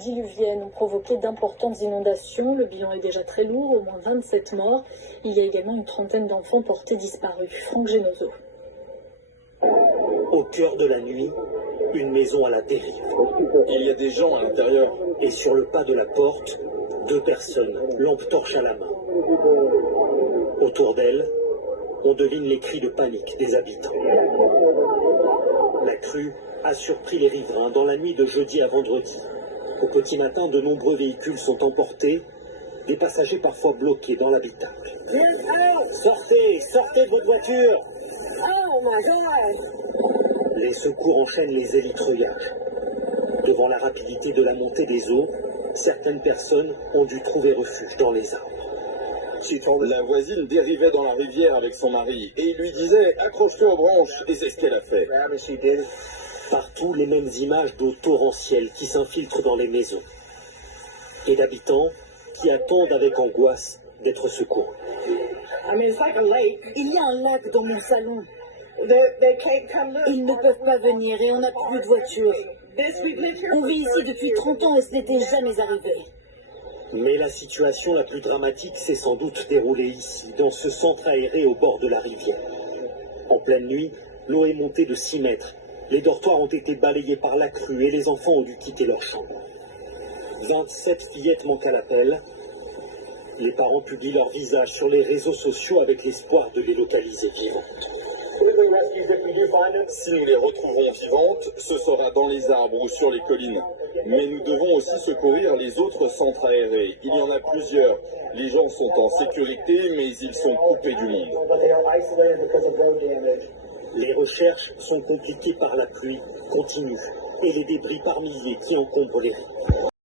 Diluviennes ont provoqué d'importantes inondations. Le bilan est déjà très lourd, au moins 27 morts. Il y a également une trentaine d'enfants portés disparus. Franck Genozo. Au cœur de la nuit, une maison à la dérive. Il y a des gens à l'intérieur. Et sur le pas de la porte, 2 personnes, lampe torche à la main. Autour d'elles, on devine les cris de panique des habitants. La crue a surpris les riverains dans la nuit de jeudi à vendredi. Au petit matin, de nombreux véhicules sont emportés, des passagers parfois bloqués dans l'habitacle. Sortez, sortez de votre voiture! Oh my God! Les secours enchaînent les élitreuillages. Devant la rapidité de la montée des eaux, certaines personnes ont dû trouver refuge dans les arbres. La voisine dérivait dans la rivière avec son mari et il lui disait « accroche-toi aux branches » et c'est ce qu'elle a fait. Partout, les mêmes images d'eau torrentielle qui s'infiltrent dans les maisons. Et d'habitants qui attendent avec angoisse d'être secourus. Il y a un lac dans mon salon. Ils ne peuvent pas venir et on n'a plus de voiture. On vit ici depuis 30 ans et ce n'était jamais arrivé. Mais la situation la plus dramatique s'est sans doute déroulée ici, dans ce centre aéré au bord de la rivière. En pleine nuit, l'eau est montée de 6 mètres. Les dortoirs ont été balayés par la crue et les enfants ont dû quitter leur chambre. 27 fillettes manquent à l'appel. Les parents publient leur visage sur les réseaux sociaux avec l'espoir de les localiser vivantes. Si nous les retrouvons vivantes, ce sera dans les arbres ou sur les collines. Mais nous devons aussi secourir les autres centres aérés. Il y en a plusieurs. Les gens sont en sécurité, mais ils sont coupés du monde. Les recherches sont compliquées par la pluie continue et les débris par milliers qui encombrent les rives.